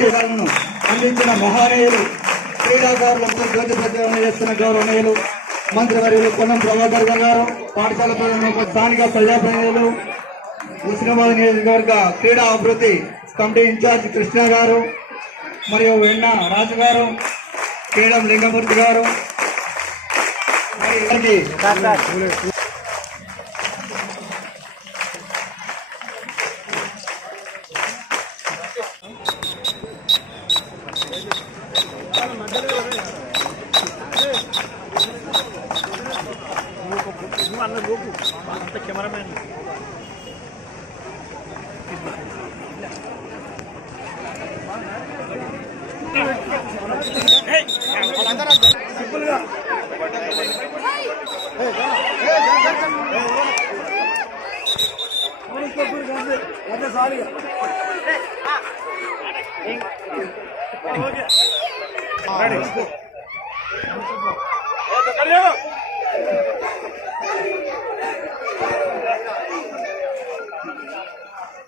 పనిచేయడాలను అందించిన మహానీయులు క్రీడాకారులకు జ్యోతి ప్రత్యేకంగా చేస్తున్న గౌరవనీయులు మంత్రివర్యులు పొన్నం ప్రభాకర్ గారు పాఠశాల స్థానిక ప్రజాప్రతినిధులు ముస్లింబాద్ నియోజకవర్గ క్రీడా అభివృద్ధి కమిటీ ఇన్ఛార్జ్ కృష్ణ గారు మరియు వెన్న రాజు గారు క్రీడం లింగమూర్తి గారు. కెమెరామెన్ సింపుల్గా సారీ ఓకే.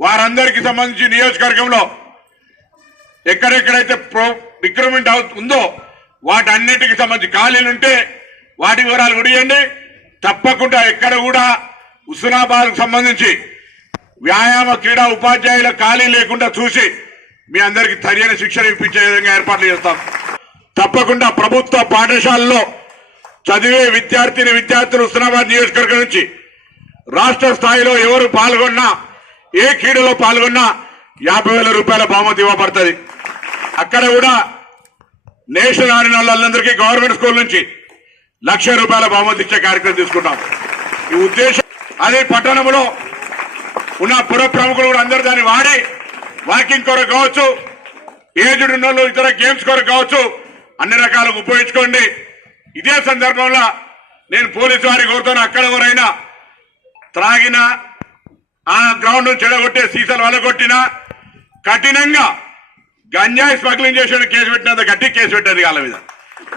వారందరికి సంబంధించి నియోజకవర్గంలో ఎక్కడెక్కడైతే ప్రో రిక్రూట్మెంట్ అవుతు- ఉందో వాటన్నిటికి సంబంధించి ఖాళీలు ఉంటే వాటి వివరాలు గుడియండి తప్పకుండా ఎక్కడ కూడా హుస్నాబాద్ సంబంధించి వ్యాయామ క్రీడా ఉపాధ్యాయుల ఖాళీ లేకుండా చూసి మీ అందరికి సరైన శిక్షణ ఇప్పించే విధంగా ఏర్పాట్లు చేస్తాం. తప్పకుండా ప్రభుత్వ పాఠశాలలో చదివే విద్యార్థిని విద్యార్థులు హుస్నాబాద్ నియోజకవర్గం నుంచి రాష్ట్ర స్థాయిలో ఎవరు పాల్గొన్నా ఏ క్రీడలో పాల్గొన్నా యాభై వేల రూపాయల బహుమతి ఇవ్వబడుతుంది. అక్కడ కూడా నేషనల్ ఆడిన వాళ్ళందరికీ గవర్నమెంట్ స్కూల్ నుంచి లక్ష రూపాయల బహుమతి ఇచ్చే కార్యక్రమం తీసుకున్నాం. ఈ ఉద్దేశం అదే పట్టణంలో ఉన్న పుర ప్రముఖులు కూడా అందరూ దాన్ని వాడి వాకింగ్ కొరకు కావచ్చు ఏజ్డ్ ఉన్న ఇతర గేమ్స్ కొరకు కావచ్చు అన్ని రకాలుగా ఉపయోగించుకోండి. ఇదే సందర్భంలో నేను పోలీసు వారికి కోరుతాను అక్కడ ఎవరైనా త్రాగిన ఆ గ్రౌండ్ చెడగొట్టే సీసాలు వలగొట్టినా కఠినంగా గంజాయి స్మగ్లింగ్ చేసిన కేసు పెట్టినంత గట్టి కేసు పెట్టేది వాళ్ళ మీద.